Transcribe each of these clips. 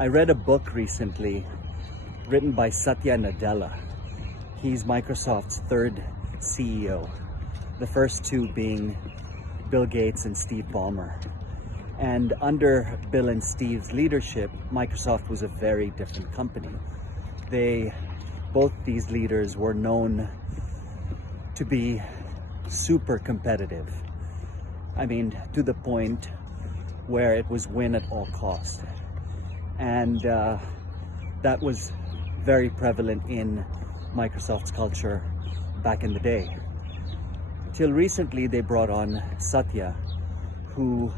I read a book recently written by Satyanadella. He's Microsoft's third CEO, the first two being Bill Gates and Steve Ballmer. And under Bill and Steve's leadership, Microsoft was a very different company. Both these leaders were known to be super competitive. I mean, to the point where it was win at all costs. And that was very prevalent in Microsoft's culture back in the day. Till recently, they brought on Satya, who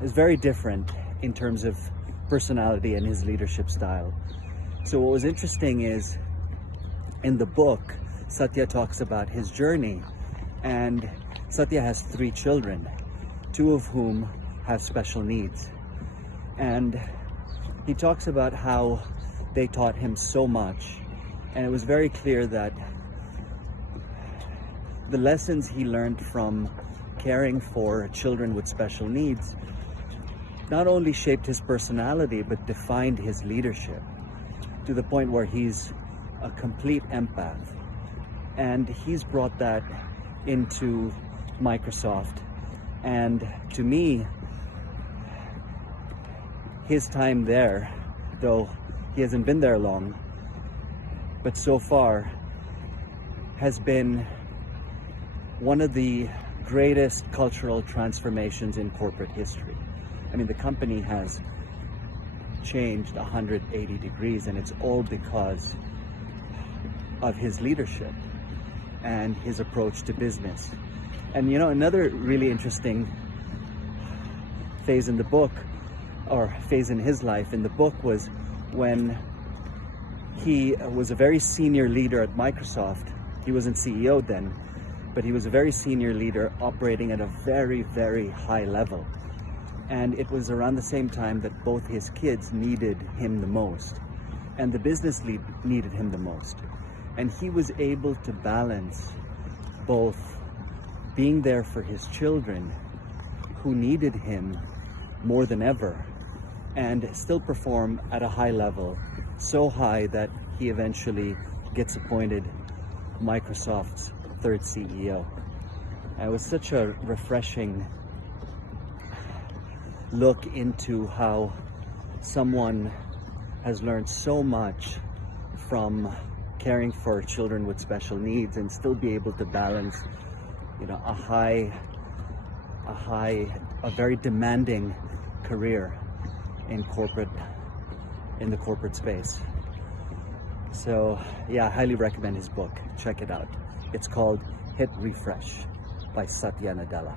is very different in terms of personality and his leadership style. So what was interesting is, in the book, Satya talks about his journey, and Satya has 3 children, 2 of whom have special needs. And he talks about how they taught him so much, and it was very clear that the lessons he learned from caring for children with special needs not only shaped his personality, but defined his leadership to the point where he's a complete empath. And he's brought that into Microsoft. And to me, his time there, though he hasn't been there long, but so far has been one of the greatest cultural transformations in corporate history. I mean, the company has changed 180 degrees, and it's all because of his leadership and his approach to business. And you know, another really interesting phase in the book, or phase in his life in the book, was when he was a very senior leader at Microsoft. He wasn't CEO then, but he was a very senior leader operating at a very, very high level. And it was around the same time that both his kids needed him the most, and the business needed him the most. And he was able to balance both being there for his children, who needed him more than ever, and still perform at a high level, so high that he eventually gets appointed Microsoft's third CEO. It was such a refreshing look into how someone has learned so much from caring for children with special needs and still be able to balance, you know, a very demanding career in the corporate space. So yeah, I highly recommend his book. Check it out. It's called Hit Refresh by Satyanadella.